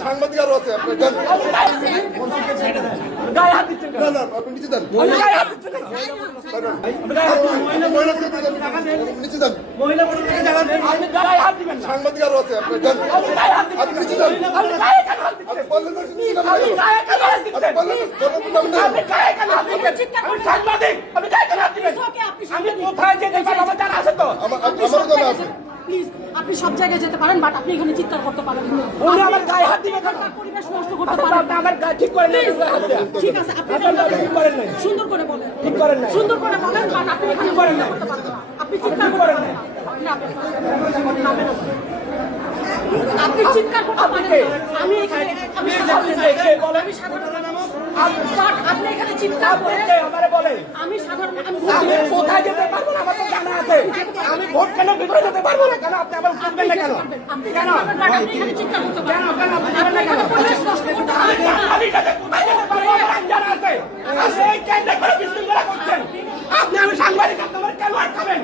সাংবাদিক আরও আছে আপনার যান। গায়ে হাত দিচ্ছেন কেন? না না আপনি নিচে নিচে দেন। সাংবাদিক আরও আছে আপনার আপনি নিচে? আমি কোথায় আমার জানা আছে তো। আমার জানা আছে প্লিজ আপনি সব জায়গায় যেতে পারেন বাট আপনি এখানে চিৎকার করতে পারেন। পরিবেশ নষ্ট করতে পারেন আপনি আমার ঠিক করেন। ঠিক আছে আপনি ঠিক করেন নাই। সুন্দর করে বলেন। ঠিক করেন নাই। সুন্দর করে বলেন বাট আপনি এখানে করেন না। আপনি চিৎকার করেন না। আপনি চিৎকার করতে পারেন আমি এখানে আমি? আমি সাধারণ আপনি এখানে চিৎকার করে আমারে? আমি সাধারণ আমি কোথায় যেতে পারব না? আমার তো জানা আছে। আমি ভোট কেন ভিতরে যেতে পারব না কেন? আপনি উঠবেন না কেন কেন আপনি করতে আপনি আপনি না করতে আমি না। আপনি করে আপনি সাংবাদিক আপনি আমার কেন আটকাবেন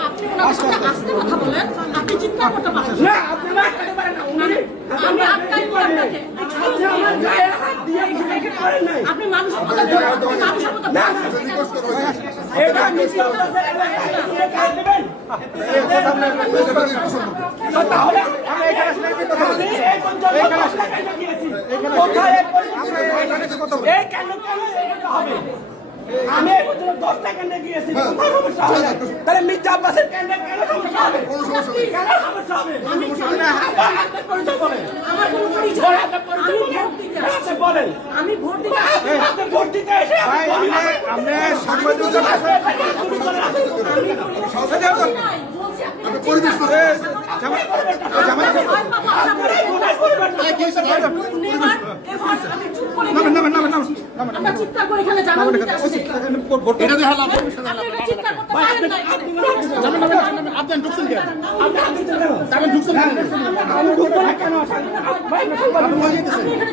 আপনি ওনার সাথে আস্তে কথা বলেন আপনি চিৎকার করতে পারেন না। না আপনি আমার আটকাতে পারেন উনি আমি আটকাই আপনাকে Excuse আমার গায়ে হাত দিয়ে কিছু করেন নাই আপনি মানুষের মতো মানুষের না, করব এটা মিছিল হচ্ছে, এটা এটা কাজ দেবেন তাহলে আমি এখানে শুনে আমি এই পর্যন্ত দশ টাকা গিয়েছি কোথায় আমি সমস্যা হবে তাহলে মির্জা আব্বাসের কেন কেন সমস্যা হবে কেন সমস্যা হবে আবার পরিচয় বলেন আমার কোনো পরিচয় বলেন, আমি ভোট দিতে আমি ভোট দিতে এসে আপনি সাংবাদিক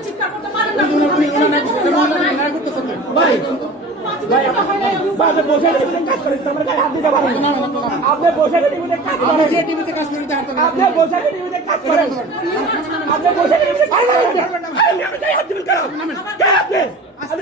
চিৎকার করতে পারেন আপনি বসে টিভিতে কাজ করেন, আমার গায়ে হাত দিতে পারেন না। আপনি বসে টিভিতে কাজ করেন। টিভিতে কাজ করে দেখাতে আপনি বসে টিভিতে কাজ করেন। আপনি বসে টিভিতে কাজ করেন। আপনি হাত দিবেন কেন? কে আপনি? আপনি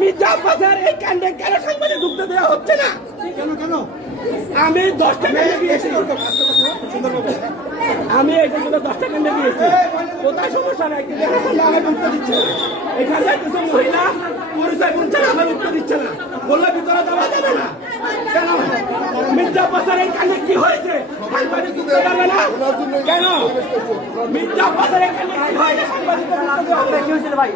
মির্জা আব্বাসের এই কেন্দ্রে কেন সাংবাদিক ঢুকতে দেওয়া হচ্ছে না? কেন কেন? আমি দশটা কেন্দ্রে গিয়েছি আমি এই পর্যন্ত দশটা কেন্দ্রে গিয়েছি কোথায় সমস্যা নাই কিন্তু আমাকে উত্তর দিচ্ছে। না এখানে কিছু মহিলা পরিচয় বলছে না আমার উত্তর দিচ্ছে না। বললে ভিতরে যাওয়া যাবে না। কেন? মির্জা আব্বাসের এই কেন্দ্রে কি হয়েছে? সাংবাদিক ঢুকতে যাবে না। কেন? মির্জা আব্বাসের এই কেন্দ্রে কি হয়েছে? সাংবাদিক কি হয়েছিল ভাই?